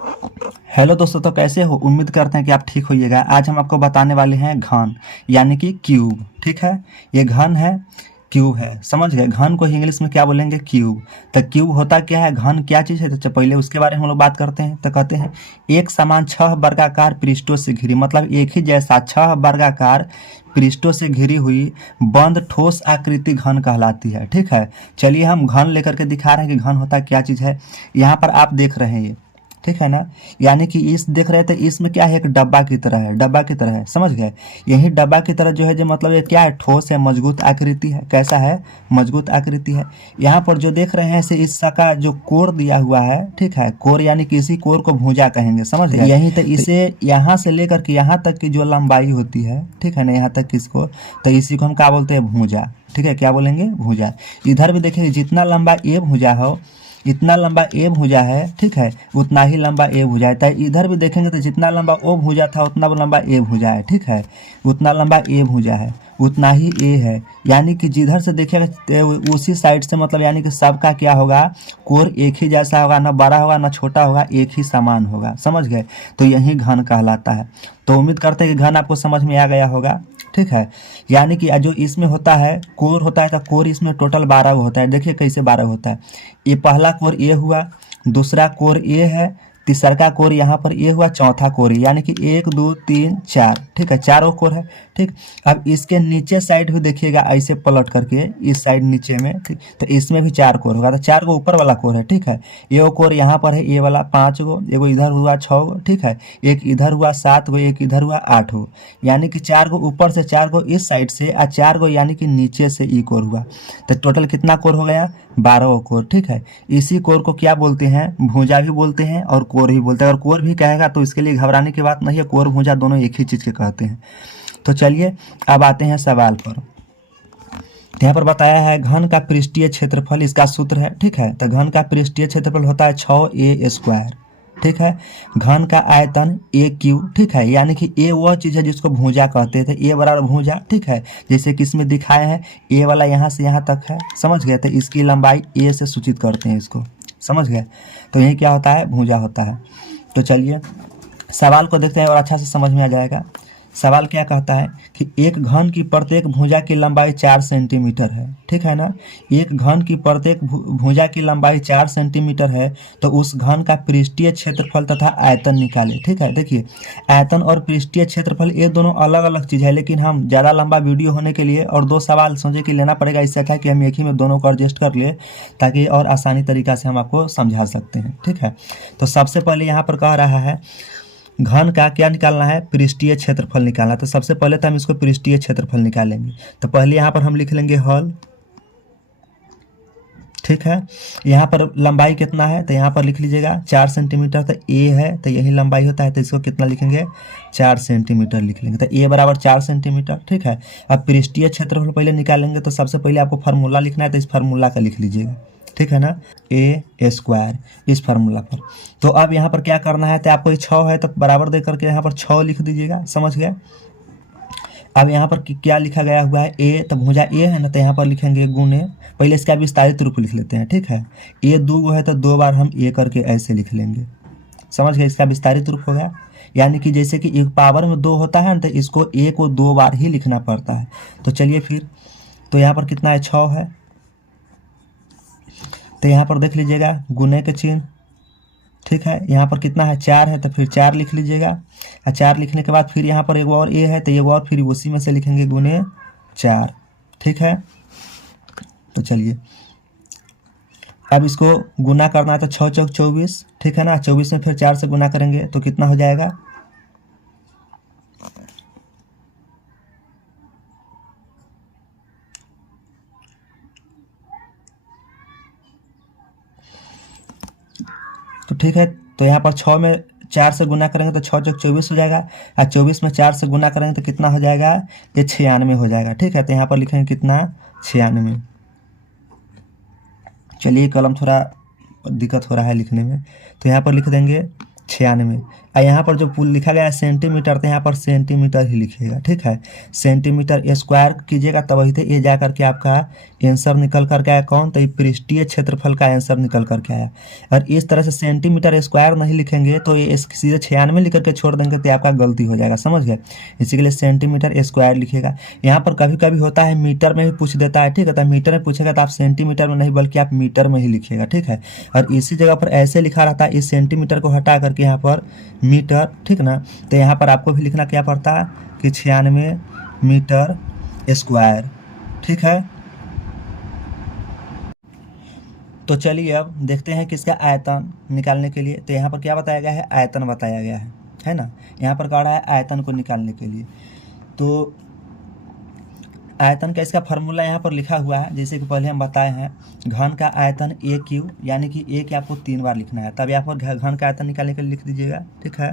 Hello दोस्तों, तो कैसे हो? उम्मीद करते हैं कि आप ठीक होइएगा। आज हम आपको बताने वाले हैं घन, यानी कि क्यूब। ठीक है, ये घन है, क्यूब है। समझ गए? घन को इंग्लिश में क्या बोलेंगे? क्यूब। तो क्यूब होता क्या है, घन क्या चीज़ है? तो पहले उसके बारे में हम लोग बात करते हैं। तो कहते हैं एक समान 6 वर्गाकार पृष्ठों से घिरी, मतलब एक ही जैसा 6 वर्गाकार पृष्ठों से घिरी हुई बंद ठोस आकृति घन कहलाती है। ठीक है, चलिए हम घन लेकर के दिखा रहे हैं कि घन होता क्या चीज़ है। यहाँ पर आप देख रहे हैं ये, ठीक है ना, यानी कि इस देख रहे थे, इसमें क्या है, एक डब्बा की तरह है, डब्बा की तरह है। समझ गए? यही डब्बा की तरह जो है, जो मतलब ये क्या है, ठोस है, मजबूत आकृति है। कैसा है? मजबूत आकृति है। यहाँ पर जो देख रहे हैं से इसका जो कोर दिया हुआ है, ठीक है, कोर यानी कि इसी कोर को भुजा कहेंगे। समझ गए? यही तो इसे यहाँ से लेकर के यहाँ तक की जो लंबाई होती है, ठीक है ना, यहाँ तक किसको, तो इसी को हम क्या बोलते हैं? भुजा। ठीक है, क्या बोलेंगे? भुजा। इधर भी देखिए, जितना लंबा ये भुजा हो, इतना लंबा ए भुजा है, ठीक है, उतना ही लंबा ए भुजा है। तो इधर भी देखेंगे तो जितना लंबा ओ भुजा था उतना लंबा ए भुजा है। ठीक है, उतना लंबा ए भुजा है, उतना ही ए है। यानी कि जिधर से देखेगा उसी साइड से, मतलब यानी कि सबका क्या होगा, कोर एक ही जैसा होगा, ना बड़ा होगा ना छोटा होगा, एक ही समान होगा। समझ गए? तो यही घन कहलाता है। तो उम्मीद करते हैं कि घन आपको समझ में आ गया होगा। ठीक है, यानी कि जो इसमें होता है, कोर होता है, तो कोर इसमें टोटल 12 होता है। देखिए कैसे 12 होता है। ये पहला कोर ये हुआ, दूसरा कोर ये है, तीसरा कोर यहाँ पर ये हुआ, चौथा कोर यानी कि 1 2 3 4। ठीक है, चारों कोर है। ठीक, अब इसके नीचे साइड भी देखिएगा, ऐसे पलट करके इस साइड नीचे में, ठीक, तो इसमें भी 4 कोर होगा। तो 4 गो ऊपर वाला कोर है। ठीक है, ये कोर यहाँ पर है, ये वाला 5 गो, एगो इधर हुआ 6 गो, ठीक है, एक इधर हुआ 7 गो, एक इधर हुआ 8 गो, यानी कि 4 गो ऊपर से, 4 गो इस साइड से, और 4 गो यानी कि नीचे से ई कोर हुआ। तो टोटल कितना कोर हो गया? 12 कोर। ठीक है, इसी कोर को क्या बोलते हैं? भुजा भी बोलते हैं और कोर भी बोलते हैं। और कोर भी कहेगा तो इसके लिए घबराने की बात नहीं है, कोर भुजा दोनों एक ही चीज़ के कहते हैं। तो चलिए अब आते हैं सवाल पर। यहाँ पर बताया है घन का पृष्ठीय क्षेत्रफल, इसका सूत्र है। ठीक है, तो घन का पृष्ठीय क्षेत्रफल होता है 6a²। ठीक है, घन का आयतन AQ। ठीक है, यानी कि ए वह चीज़ है जिसको भुजा कहते थे, ए बराबर भुजा। ठीक है, जैसे कि इसमें दिखाए हैं, ए वाला यहाँ से यहाँ तक है। समझ गए? तो इसकी लंबाई ए से सूचित करते हैं इसको। समझ गए? तो यही क्या होता है? भुजा होता है। तो चलिए सवाल को देखते हैं और अच्छा से समझ में आ जाएगा। सवाल क्या कहता है कि एक घन की प्रत्येक भुजा की लंबाई 4 सेंटीमीटर है। ठीक है ना, एक घन की प्रत्येक भुजा की लंबाई 4 सेंटीमीटर है, तो उस घन का पृष्ठीय क्षेत्रफल तथा आयतन निकाले। ठीक है, देखिए आयतन और पृष्ठीय क्षेत्रफल ये दोनों अलग अलग चीज़ है, लेकिन हम ज़्यादा लंबा वीडियो होने के लिए और 2 सवाल सोचे कि लेना पड़ेगा, इससे अच्छा है कि हम एक ही में दोनों को एडजस्ट कर ले, ताकि और आसानी तरीक़ा से हम आपको समझा सकते हैं। ठीक है, तो सबसे पहले यहाँ पर कह रहा है घन का क्या निकालना है? पृष्ठीय क्षेत्रफल निकालना। तो सबसे पहले तो हम इसको पृष्ठीय क्षेत्रफल निकालेंगे। तो पहले यहाँ पर हम लिख लेंगे हल। ठीक है, यहाँ पर लंबाई कितना है? तो यहाँ पर लिख लीजिएगा 4 सेंटीमीटर। तो ए है तो यही लंबाई होता है, तो इसको कितना लिखेंगे? 4 सेंटीमीटर लिख लेंगे। तो ए बराबर 4 सेंटीमीटर। ठीक है, अब पृष्ठीय क्षेत्रफल पहले निकालेंगे, तो सबसे पहले आपको फार्मूला लिखना है, तो इस फार्मूला का लिख लीजिएगा। ठीक है ना, A², इस फार्मूला पर। तो अब यहाँ पर क्या करना है? तो आपको 6 है तो बराबर दे करके यहाँ पर 6 लिख दीजिएगा। समझ गए? अब यहाँ पर क्या लिखा गया हुआ है? ए, तो भुजा ए है ना, तो यहाँ पर लिखेंगे गुने, पहले इसका विस्तारित रूप लिख लेते हैं। ठीक है, ए 2 गो है तो 2 बार हम ए करके ऐसे लिख लेंगे। समझ गए? इसका विस्तारित रूप हो गया। यानी कि जैसे कि एक पावर में 2 होता है ना, तो इसको ए को 2 बार ही लिखना पड़ता है। तो चलिए फिर, तो यहाँ पर कितना है? 6 है। तो यहाँ पर देख लीजिएगा गुने के चिन्ह। ठीक है, यहाँ पर कितना है? 4 है, तो फिर 4 लिख लीजिएगा। और 4 लिखने के बाद फिर यहाँ पर एक और ए है, तो एक और फिर उसी में से लिखेंगे गुने 4। ठीक है, तो चलिए अब इसको गुना करना है, तो 6 चौक 24। ठीक है ना, 24 में फिर 4 से गुना करेंगे तो कितना हो जाएगा? तो ठीक है, तो यहाँ पर 6 में 4 से गुना करेंगे तो 6 चौक 24 हो जाएगा, और 24 में 4 से गुना करेंगे तो कितना हो जाएगा? ये 96 हो जाएगा। ठीक है, तो यहाँ पर लिखेंगे कितना? 96। चलिए कलम थोड़ा दिक्कत हो रहा है लिखने में, तो यहाँ पर लिख देंगे 96। और यहाँ पर जो पुल लिखा गया है सेंटीमीटर, तो यहाँ पर सेंटीमीटर ही लिखिएगा, ठीक है। सेंटीमीटर स्क्वायर कीजिएगा तब वही ये जा करके आपका आंसर निकल करके आया कौन, तो ये पृष्ठीय क्षेत्रफल का आंसर निकल करके आया। और इस तरह से सेंटीमीटर स्क्वायर नहीं लिखेंगे तो ये सीधे 96 लिख करके छोड़ देंगे तो आपका गलती हो जाएगा, समझ गए। इसी के लिए सेंटीमीटर स्क्वायर लिखिएगा। यहाँ पर कभी कभी होता है मीटर में भी पूछ देता है, ठीक है, तो मीटर में पूछेगा तो आप सेंटीमीटर में नहीं बल्कि आप मीटर में ही लिखिएगा, ठीक है। और इसी जगह पर ऐसे लिखा रहता है, इस सेंटीमीटर को हटा करके यहाँ पर मीटर, ठीक ना, तो यहाँ पर आपको भी लिखना क्या पड़ता है कि 96 मीटर स्क्वायर, ठीक है। तो चलिए अब देखते हैं किसका आयतन निकालने के लिए। तो यहाँ पर क्या बताया गया है, आयतन बताया गया है ना। यहाँ पर कह रहा है आयतन को निकालने के लिए। तो आयतन का इसका फार्मूला यहाँ पर लिखा हुआ है, जैसे कि पहले हम बताए हैं, घन का आयतन ए क्यू, यानी कि ए के आपको 3 बार लिखना है, तब यहाँ पर घन का आयतन निकालने के लिए लिख दीजिएगा, ठीक है।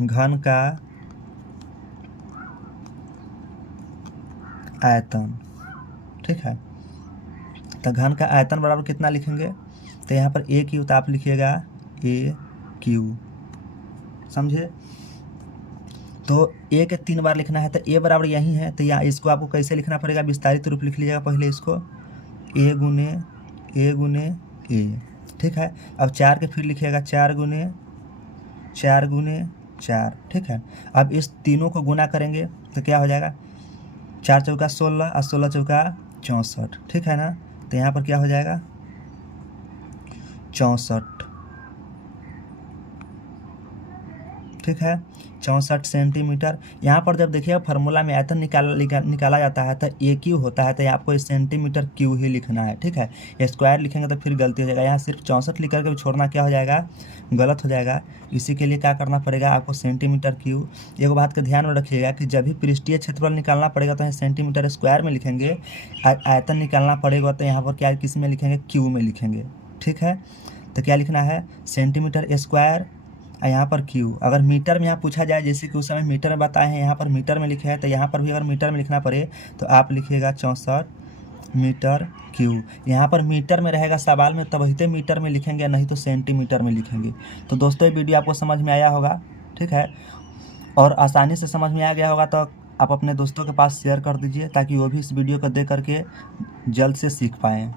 घन का आयतन, ठीक है। तो घन का आयतन बराबर कितना लिखेंगे, तो यहाँ पर ए क्यू, तो आप लिखिएगा ए क्यू, समझे। तो ए के 3 बार लिखना है, तो ए बराबर यही है, तो यहाँ इसको आपको कैसे लिखना पड़ेगा, विस्तारित रूप लिख लीजिएगा पहले इसको, ए गुने ए, ठीक है। अब 4 के फिर लिखिएगा 4 गुने 4, ठीक है। अब इस तीनों को गुना करेंगे तो क्या हो जाएगा, 4 चौका 16 और 16 चौका 64, ठीक है ना। तो यहाँ पर क्या हो जाएगा 64, ठीक है, 64 सेंटीमीटर। यहाँ पर जब देखिएगा फार्मूला में आयतन निकाला जाता है तो ए क्यू होता है, तो आपको सेंटीमीटर क्यू ही लिखना है, ठीक है। स्क्वायर लिखेंगे तो फिर गलती हो जाएगा, यहाँ सिर्फ 64 लिख करके छोड़ना क्या हो जाएगा, गलत हो जाएगा। इसी के लिए क्या करना पड़ेगा आपको, सेंटीमीटर क्यू। एक बात का ध्यान में रखिएगा कि जब भी पृष्ठीय क्षेत्रफल निकालना पड़ेगा तो यहाँ सेंटीमीटर स्क्वायर में लिखेंगे, आयतन निकालना पड़ेगा तो यहाँ पर क्या किस में लिखेंगे, क्यू में लिखेंगे, ठीक है। तो क्या लिखना है, सेंटीमीटर स्क्वायर, यहाँ पर क्यू। अगर मीटर में यहाँ पूछा जाए, जैसे कि उस समय मीटर में बताए हैं, यहाँ पर मीटर में लिखे हैं, तो यहाँ पर भी अगर मीटर में लिखना पड़े तो आप लिखिएगा 64 मीटर क्यू। यहाँ पर मीटर में रहेगा सवाल में, तब ही मीटर में लिखेंगे, नहीं तो सेंटीमीटर में लिखेंगे। तो दोस्तों ये वीडियो आपको समझ में आया होगा, ठीक है, और आसानी से समझ में आ गया होगा, तो आप अपने दोस्तों के पास शेयर कर दीजिए ताकि वो भी इस वीडियो को देख करके जल्द से सीख पाएँ।